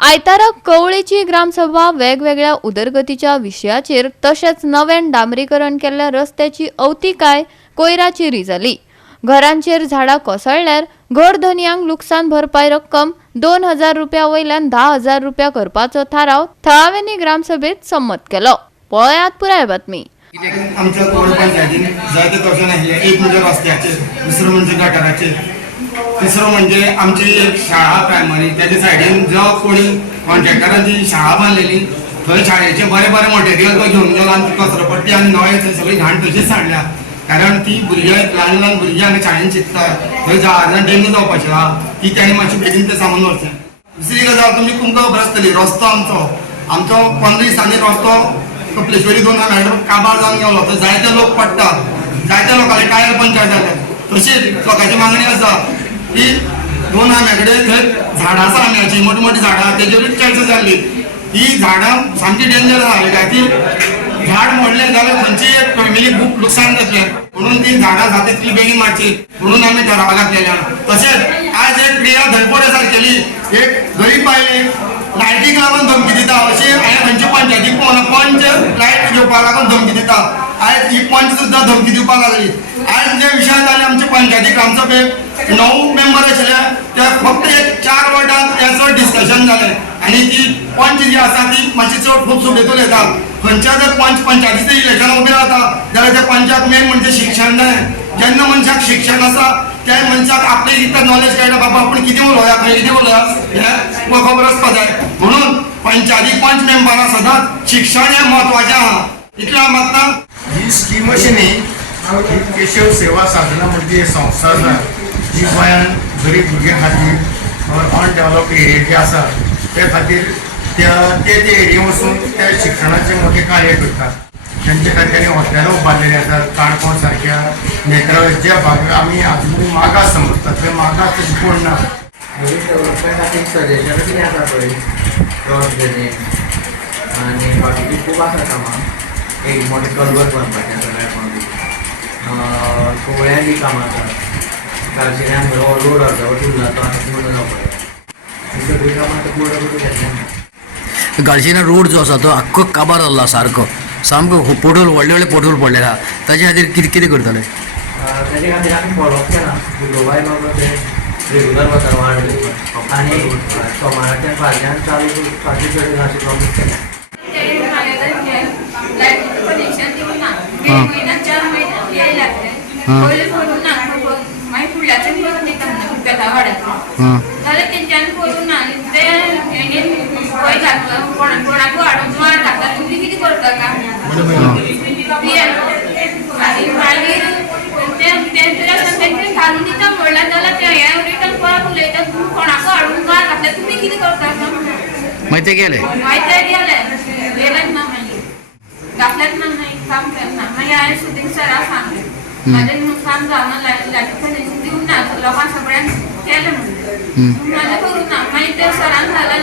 आयताराक कवळेची ग्रामसभा वेगवेगळ्या उदरगतीच्या विशयाचेर तशेंच नव्यान डांबरीकरण केल्ल्या रस्त्याची अवतिकाय कोयराचेरी जाली। घरांचेर झाडां कोसळ्ळ्यार घरधन्यांक लुकसाण भरपाई रक्कम 2000 रुपया वयल्यान 10,000 रुपया करपाचो थाराव थळाव्यांनी ग्रामसभेत संमत केलो। पळयात पुराय बातमी। आमच्या कोण पंचायतीन जायते तोशन आसले। एक म्हणजे रस्त्याचे, दुसरं म्हणजे गटाराचे, तिसरं म्हणजे आमची एक शाळा प्रायमरी त्याच्या सायडीन जो कोणी कॉन्ट्रॅक्टरान जी शाळा बांधलेली थंय शाळेचे बरे बरे मटेरियल तो घेवन गेलो आनी कचरोपट्टी आनी नळे सगळी घाण तशीच सांडल्या। कारण ती भुरगीं ल्हान ल्हान भुरगीं हांगा शाळेन शिकतात, थंय जहाजान डेंगू जावपाचें आहा, ती तांणी मातशें बेगीन तें सामान व्हरचें। दुसरी गजाल तुमकां खबर आसतली, रस्तो आमचो 15 दिसांनी रस्तो कपलेश्वरी 2 आंब्याकडे काबार जावन गेलो। थंय जायते लोक पडटात, जायत्या लोकांले कायल पंचायत जाले। तशीच लोकांची मागणी आसा की 2 आंब्याकडे थंय झाडां आसा आंब्याची, मोठी मोठी झाडां, तेजेरूच चर्चा जाल्ली। ही झाडां सामकी डेंजर आहा, काय ती झाड मोडलें जाल्यार खंयची एक फॅमिली खूब लुकसाण जातलें, म्हणून ती झाडां जाता तितली बेगीन मारची म्हणून आमी थारावपाक लागलेले आहा। तशेंच आज एक प्रिया धरपड आसा केली, एक गरीब बायलेक लायटीक लागून धमकी दिता अशी हांवें खंयची पंचायतीक पळोवना। पंच लायट घेवपाक लागून धमकी दिता, आयज ही पंच सुद्दां धमकी दिवपाक लागली। आयज जे विशय जाले आमचे पंचायती ग्रामसभेक 9 मेंबर आशिल्ले, ते फक्त एक 4 वर्डांत चड डिस्कशन जालें आनी ती पंच जी आसा ती मातशी चड खूब सुबेज उलयता। खंयच्या जर पंचायतीचें इलेक्शन उबें रावता जाल्यार त्या पंचाक मेन म्हणजे शिक्षण जाय। जेन्ना मनशाक शिक्षण आसा त्या मनशाक आपले इतलें नॉलेज कळटा, बाबा आपूण कितें उलोवया खंय कितें उलोवया हें खबर आसपा जाय। म्हणून पंचायती पंच मेंबरां सदांच शिक्षण हें म्हत्वाचें आहा, इतलें हांव मागता। ही स्कीम अशी न्ही, ही केशव सेवा साधना म्हणजे संस्था आसा जी गोंयान गरीब भुरग्यां खातीर अनडेवलप्ड एरिया जे आसा त्या खातीर ते एरिया वचून त्या शिक्षणाचे मोठे कार्य करतात। त्यांच्या खातीर हॉस्टेलां उबारलेली आसात, काणकोण सारक्या नेत्रावळी ज्या भागाक आमी आजून मागास समजतात ते मागास तशें कोण ना। डेव्हलपमेंट खातीर सजेशन कितें आसा पळय क्रॉस ड्रेनेज आनी बाकीची खूब आसा कामां। एक मोठे कल्वर्ट बांदपाचें सगळ्या कोणाक कोवळ्यां बी कामां आसात, गालशिऱ्यान रोड अर्दवट उरला तो आतां पूर्ण जावपाक जाय। ही सगळीं कामां आतां पूर्ण करून घेतल्या ना। गालशिना रोड जो आसा तो आख्खो काबार जाल्लो सारको, सामको पोटोल व्हडले व्हडले पोटोल पडलेले आहा। ताचे खातीर कितें करतले? ताचे खातीर आमी फॉलोअप केला, गोवाय बाबा ते रेगुलर वता वाड घेवपाक आनी सोमाराच्या फाटल्यान चालू फाटी कडेन अशें प्रॉमिस केलें। कनेक्शन दिवं ना, 1 महिना 4 महिने याय लागले, पयले करून ना मागीर फुडल्याचें करून दिता म्हणून बेता वाड्याचें जाल्यार तेंच्यांनी करून ना ते हेणी पळय कोणाकूय हाडून वाड घातला, तुमी कितें करता काय आनी मागीर तेंचे घालून दिता म्हणल्यार जाल्यार ते हे रिटर्न परत उलयता तुमी कोणाकूय हाडून वाड घातला तुमी कितें करता मागीर ते गेले गेलेच ना मागीर घातलेच ना मागीर काम केलें ना। मागीर हांवें शुटींग सराक सांगलें म्हाजें काम जावना लायटी कनेक्शन दिवं ना लोकांक सगळ्यांक केलें म्हणलें नाजाल्यार करूं ना। मागीर ते सरान सांगलें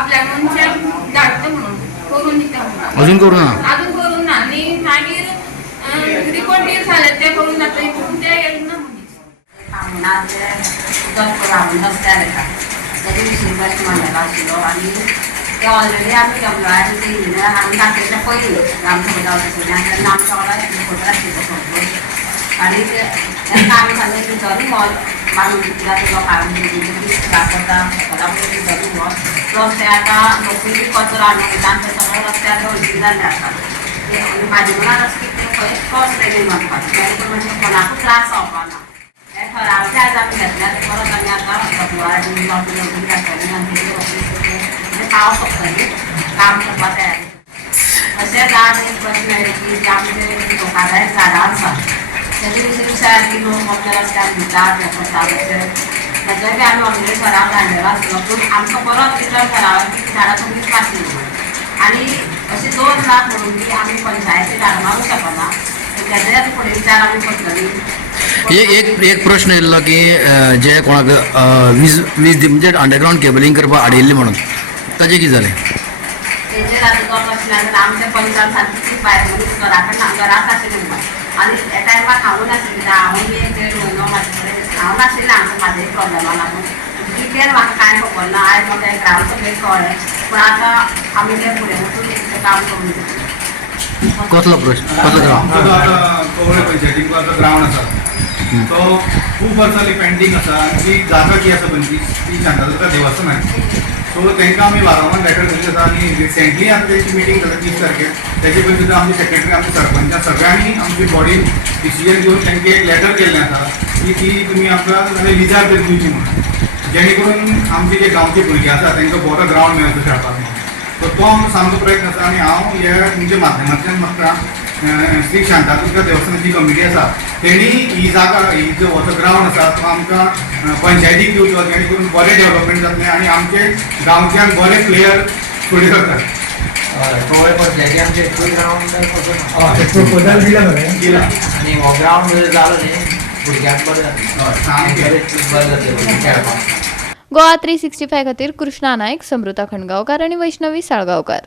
आपल्या मनशाक धाडटा म्हणून करून दिता म्हणून अजून करूं ना करूं ना आनी मागीर रिपोर्ट डील जालें ते करून जाता पूण ते गेले ना मनीस ते ऑलरेडी आमी एम्प्लॉयर ते इंजिनियर आमी दाखयले पयलीं ग्रामसभा जावचे आनी आमच्या वांगडा फोटो आशिल्लो फोटो आनी तेन्ना आमी सांगलें की जरी हॉल मारून दिता तुका कारण दाखयता सदां पयलीं जरी हॉल प्लस ते आतां लोकूय कचरो हाडून वयता आनी ते सगळे रस्त्यार हळशी जाल्ले आसात। ते म्हाजे मनान अशें की ते खंय क्रॉस ड्रेनेज बांदपाचें जेणे करून म्हणजे कोणाकूय त्रास जावपा ना। हे ठरावचे आयज आमी घेतल्या परत आमी आतां फेब्रुवारी घातलेलें आनी पावस वतकीर काम करपा तयारी। अशेंच आज एक प्रश्न आहे की जे आमचे धोकादायक झाडां आसात तेजे विशीं विचार की लोक आपल्या रस्त्यार भितात हें करतात तेजे बी आमी ऑलरेडी सराव धाडलेलो आसलो पूण आमकां परत रिटर्न करावं की झाडां तुमीच काडटली आनी अशें 2 लाख म्हणून बी आमी पंचायती धाडपाक शकना। तेजे फुडें विचार आमी करतली। एक प्रश्न येयल्लो की जे कोणाक वीज म्हणजे अंडरग्रावंड केबलिंग करपाक हाडिल्ली म्हणून ताजें कितें जालें? तेजेर आतां तो प्रश्न आसा आमच्या पंचान सारकी भायर मनीस घरांत आशिल्लें म्हणून आनी त्या टायमार हांवूय नाशिल्लें हांवूय 1-1.5 म्हयनो म्हाजे कडेन हांव नाशिल्लें हांगा म्हाज्या प्रॉब्लेमा लागून कितें म्हाका कांय खबर ना आयज म्हाका एक ग्राम सभेक कळ्ळें पूण आतां आमी तें फुडें वचून तें काम करून दिता कसलो प्रश्न कसलो ग्राम आमचो जो आतां कवळे पंचायतीक जो ग्रावंड आसा तो खूब वर्सांनी पेंडींग आसा आनी ती जागा जी आसा पळय ती शांतादुर्गा देवस्थान आहे सो तांकां आमी वारंवार लेटर दिल्ली आसा आनी रिसेंटली आतां तेंची मिटींग जाता 30 तारखेर तेजे पयलीं सुद्दां आमचे सेक्रेटरी आमचे सरपंचान सगळ्यांनी आमची बॉडी डिसिजन घेवन तांकां एक लेटर केल्लें आसा की ती तुमी आमकां लिजार दिवची म्हणून जेणे करून आमचे जे गांवचे भुरगे आसा तांकां बरो ग्रावंड मेळचो खेळपाक म्हणून सो तो आमचो सामको प्रयत्न आसा आनी हांव ह्या तुमच्या माध्यमांतल्यान म्हाका श्री शांतादुर्गा देवस्थानाची कमिटी आसा तेणी ही जागा ही जो हो ग्रावंड आसा तो आमकां पंचायतीक दिवचो जेणे करून बरें डेव्हलपमेंट जातलें आनी आमचे गांवच्यान बरे प्लेयर फुडें सरतात कवळे पंचायती आमचे एकूय ग्रावंड दिला आनी हो ग्रावंड जर जालो न्ही भुरग्यांक बरें जातलें बरें जातलें खेळपाक गोवा 365 खातीर कृष्णा नायक, समृता खणगांवकार आनी वैष्णवी साळगांवकार.